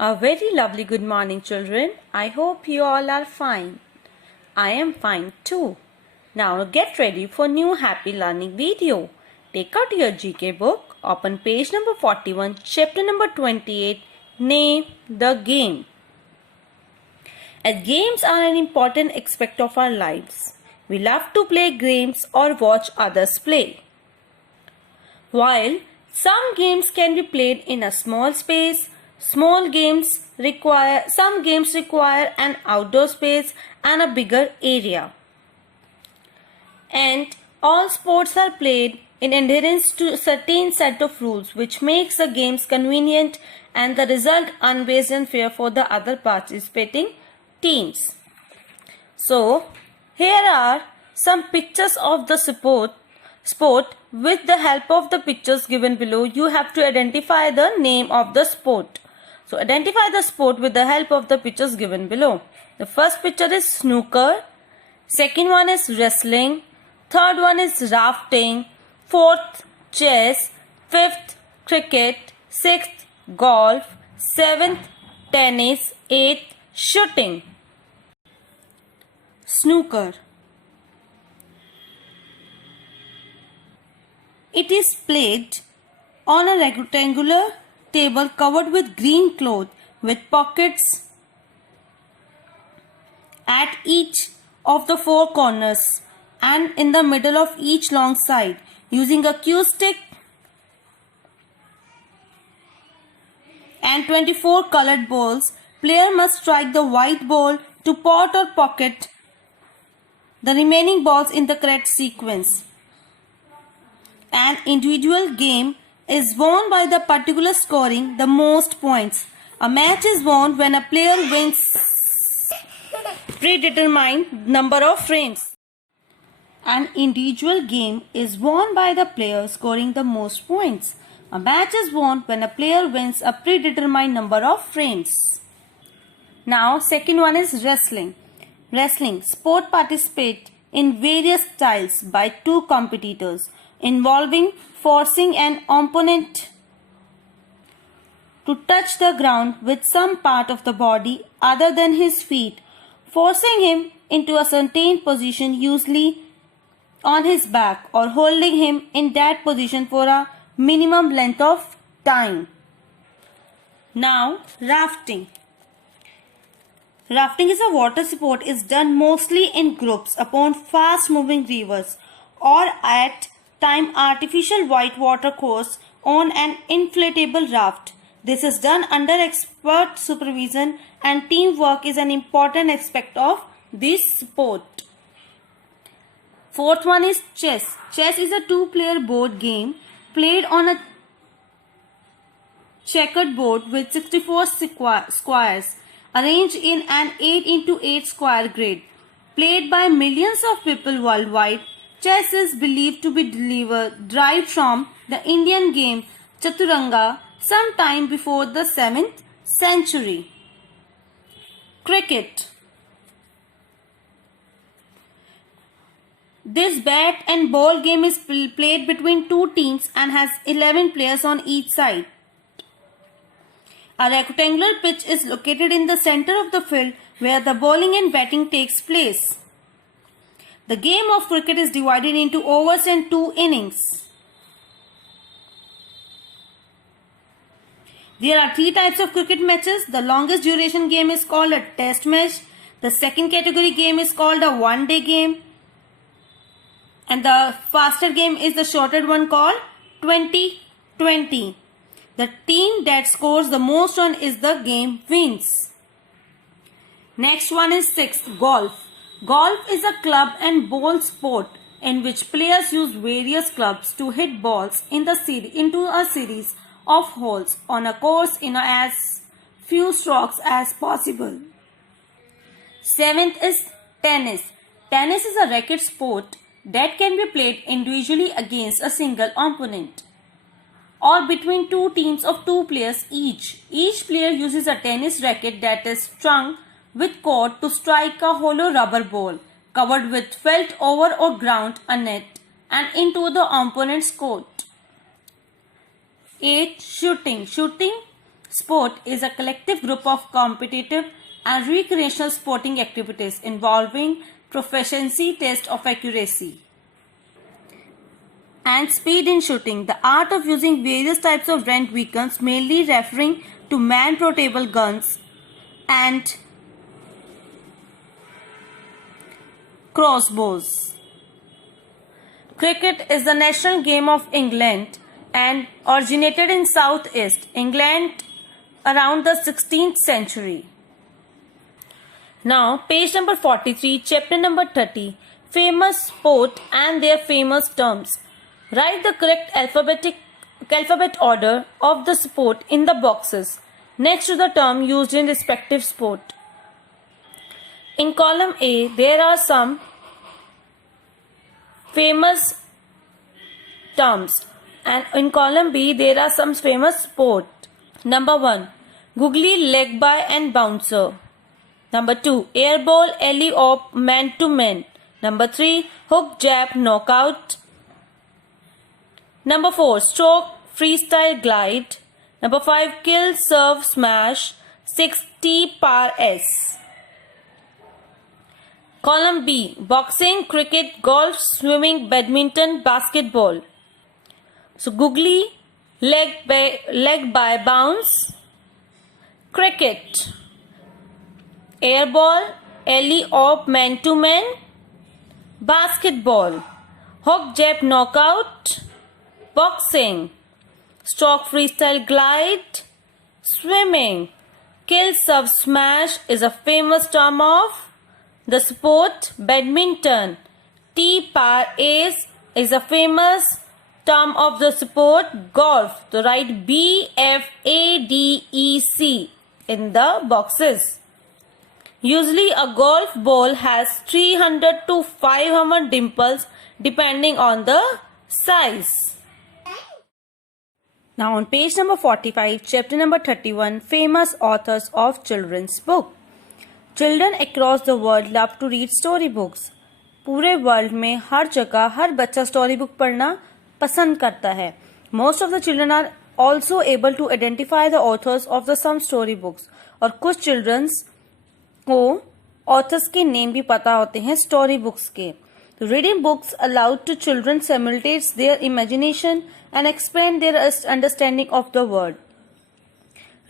A very lovely good morning, children. I hope you all are fine. I am fine too. Now get ready for new happy learning video. Take out your GK book, open page number 41, chapter number 28, name the game. As games are an important aspect of our lives, we love to play games or watch others play. While some games can be played in a small space, some games require an outdoor space and a bigger area. And all sports are played in adherence to a certain set of rules which makes the games convenient and the result unbiased and fair for the other participating teams. So, here are some pictures of the sport. With the help of the pictures given below, you have to identify the name of the sport. So, identify the sport with the help of the pictures given below. The first picture is snooker. Second one is wrestling. Third one is rafting. Fourth, chess. Fifth, cricket. Sixth, golf. Seventh, tennis. Eighth, shooting. Snooker. It is played on a rectangular table covered with green cloth with pockets at each of the four corners and in the middle of each long side. Using a cue stick and 24 colored balls, player must strike the white ball to pot or pocket the remaining balls in the correct sequence. An individual game is won by the particular scoring the most points. A match is won when a player wins predetermined number of frames. An individual game is won by the player scoring the most points. A match is won when a player wins a predetermined number of frames. Now, second one is wrestling. Wrestling sport participate in various styles by two competitors, involving forcing an opponent to touch the ground with some part of the body other than his feet, forcing him into a certain position, usually on his back, or holding him in that position for a minimum length of time. Now, rafting. Rafting is a water sport. Is done mostly in groups upon fast moving rivers or at time artificial white water course on an inflatable raft. This is done under expert supervision and teamwork is an important aspect of this sport. Fourth one is chess. Chess is a two-player board game played on a checkered board with 64 squares arranged in an 8x8 square grid. Played by millions of people worldwide, chess is believed to be derived from the Indian game Chaturanga sometime before the 7th century. Cricket. This bat and ball game is played between two teams and has 11 players on each side. A rectangular pitch is located in the center of the field where the bowling and batting takes place. The game of cricket is divided into overs and 2 innings. There are 3 types of cricket matches. The longest duration game is called a test match. The second category game is called a one-day game. And the faster game is the shorter one called 20-20. The team that scores the most run is the game wins. Next one is sixth, golf. Golf is a club and ball sport in which players use various clubs to hit balls into a series of holes on a course in as few strokes as possible. Seventh is tennis. Tennis is a racket sport that can be played individually against a single opponent or between two teams of 2 players each. Each player uses a tennis racket that is strung with cord to strike a hollow rubber ball covered with felt over or ground a net and into the opponent's court. 8. Shooting. Shooting Sport is a collective group of competitive and recreational sporting activities involving proficiency test of accuracy and speed in shooting. The art of using various types of rent weapons, mainly referring to man-portable guns and crossbows. Cricket is the national game of England and originated in southeast England around the 16th century. Now, page number 43, chapter number 30, famous sport and their famous terms. Write the correct alphabet order of the sport in the boxes next to the term used in respective sport. In column A, there are some famous terms, and in column B, there are some famous sport. Number 1, googly leg by and bouncer. Number 2, air ball, alley-oop, man to man. Number 3, hook jab, knockout. Number 4, stroke, freestyle glide. Number 5, kill, serve, smash. 6, T par S. Column B, boxing, cricket, golf, swimming, badminton, basketball. So googly, leg by bounce. Cricket, air ball, alley-oop, man to man. Basketball, hook jab, knockout. Boxing, stroke, freestyle glide. Swimming, kill, serve, smash is a famous term of the sport. Badminton, T par ace is a famous term of the sport. Golf, so write BFADEC in the boxes. Usually a golf ball has 300 to 500 dimples depending on the size. Now on page number 45, chapter number 31, famous authors of children's book. Children across the world love to read story books. पूरे world में हर जगह हर बच्चा story book पढ़ना पसंद करता है. Most of the children are also able to identify the authors of the some story books. और कुछ childrens को authors के नेम भी पता होते हैं story books के. Reading books allowed to children stimulates their imagination and expand their understanding of the world.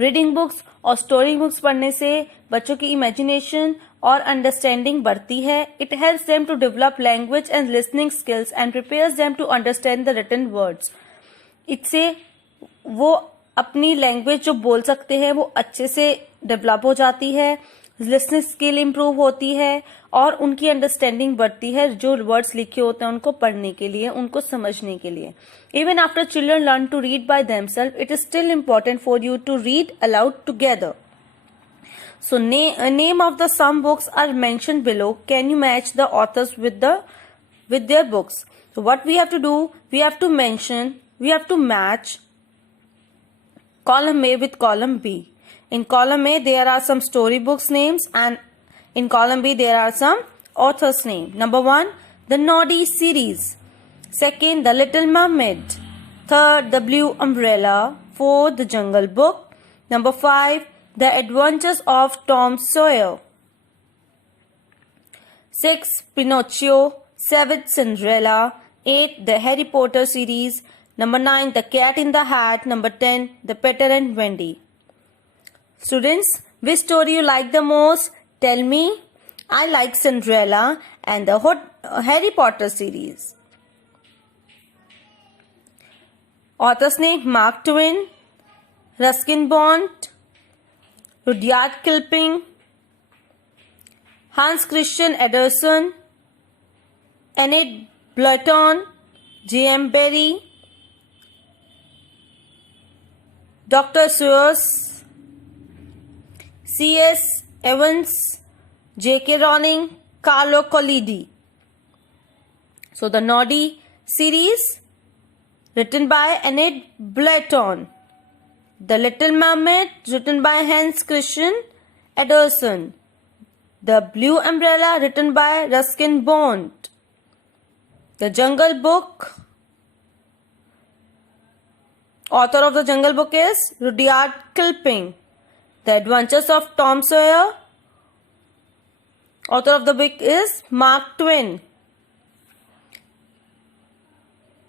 Reading books और स्टोरी बुक्स पढ़ने से बच्चों की इमेजिनेशन और अंडरस्टैंडिंग बढ़ती है. It helps them to develop language and listening skills and prepares them to understand the written words. इससे वो अपनी लैंग्वेज जो बोल सकते हैं वो अच्छे से डेवलप हो जाती है, लिसनिंग स्किल इम्प्रूव होती है और उनकी अंडरस्टैंडिंग बढ़ती है. जो वर्ड्स लिखे होते हैं उनको पढ़ने के लिए, उनको समझने के लिए. Even after children learn to read by themselves, it is still important for you to read aloud together. So, name of the some books are mentioned below. Can you match the authors with their books? So, what we have to do? We have to match column A with column B. In column A, there are some story books names, and in column B, there are some authors' names. Number 1, the Noddy series. Second, The Little Mermaid. Third, The Blue Umbrella. Fourth, The Jungle Book. Number 5, The Adventures of Tom Sawyer. 6, Pinocchio. 7, Cinderella. 8, The Harry Potter series. Number 9, The Cat in the Hat. Number 10, The Peter and Wendy. Students, which story you like the most? Tell me. I like Cinderella and the Harry Potter series. Author's name: Mark Twain, Ruskin Bond, Rudyard Kipling, Hans Christian Andersen, Enid Blyton, J.M. Barrie, Dr. Seuss, C.S. Evans, J.K. Rowling, Carlo Collodi. So the Noddy series, written by Enid Blyton. The Little Mermaid, written by Hans Christian Andersen. The Blue Umbrella, written by Ruskin Bond. The Jungle Book, Author of the Jungle Book is Rudyard Kipling. The Adventures of Tom Sawyer. Author of the book is Mark Twain.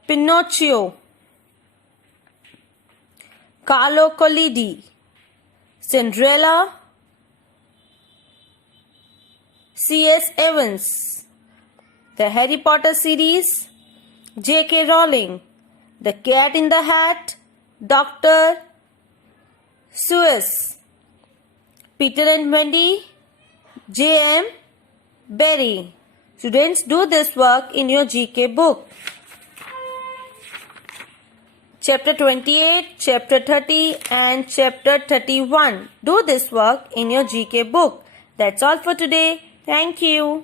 Pinocchio. Carlo Collodi. Cinderella. C.S. Evans. The Harry Potter series. J.K. Rowling. The Cat in the Hat. Dr. Seuss. Peter and Wendy. J.M. Barrie. Students, do this work in your GK book. Chapter 28, Chapter 30 and Chapter 31. Do this work in your GK book. That's all for today. Thank you.